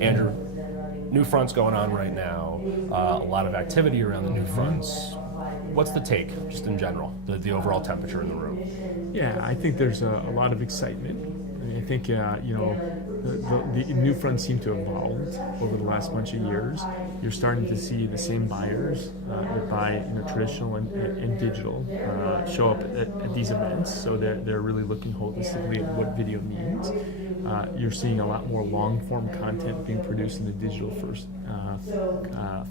Andrew, new fronts going on right now, a lot of activity around the new fronts. What's the take, just in general, the overall temperature in the room? Yeah, I think there's a lot of excitement. I think the new fronts seem to have evolved over the last bunch of years. You're starting to see the same buyers that buy traditional and digital show up at these events, so they're really looking holistically at what video means. You're seeing a lot more long-form content being produced in the digital first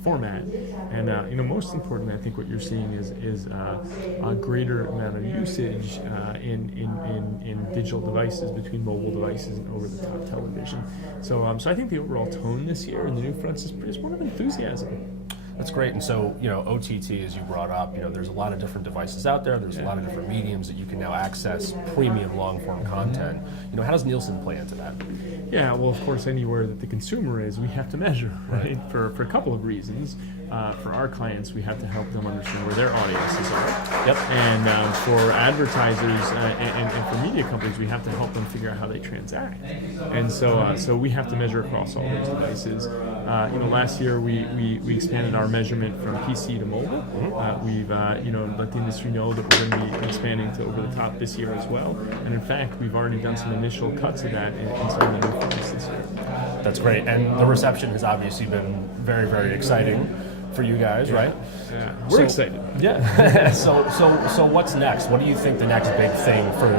format, and most importantly, I think what you're seeing is a greater amount of usage in digital devices between mobile devices and over-the-top television. So I think the overall tone this year in the new fronts is one of enthusiasm. That's great. And so, OTT, as you brought up, there's a lot of different devices out there. There's a lot of different mediums that you can now access premium long-form content. How does Nielsen play into that? Yeah, well, of course, anywhere that the consumer is, we have to measure, right? For a couple of reasons. For our clients, we have to help them understand where their audiences are. Yep. And for advertisers and for media companies, we have to help them figure out how they transact. And so we have to measure across all those devices. Last year we expanded our measurement from PC to mobile. We've let the industry know that we're going to be expanding to over the top this year as well. And in fact, we've already done some initial cuts of that in some of the new fronts this year. That's great. And the reception has obviously been very, very exciting for you guys, right? Yeah, we're excited. Yeah. So what's next? What do you think the next big thing for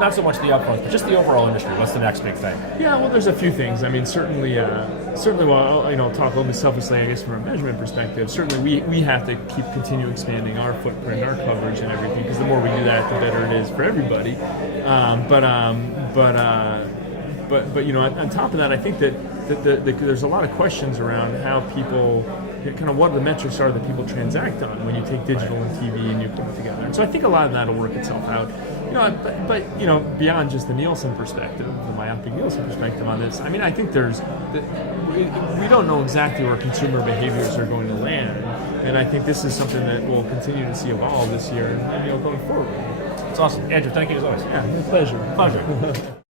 not so much the upfront, but just the overall industry? What's the next big thing? Yeah, well, there's a few things. I mean, certainly, well, I'll talk a little bit selfishly, I guess, from a measurement perspective. Certainly, we have to continue expanding our footprint, our coverage, and everything, because the more we do that, the better it is for everybody. But on top of that, I think that there's a lot of questions around how people, kind of what the metrics are that people transact on when you take digital and TV and you put it together. And so I think a lot of that will work itself out. But beyond just the Nielsen perspective, the myopic Nielsen perspective on this, I mean, I think we don't know exactly where consumer behaviors are going to land, and I think this is something that we'll continue to see evolve this year and going forward. It's awesome. Andrew, thank you as always. Yeah, my pleasure. Pleasure.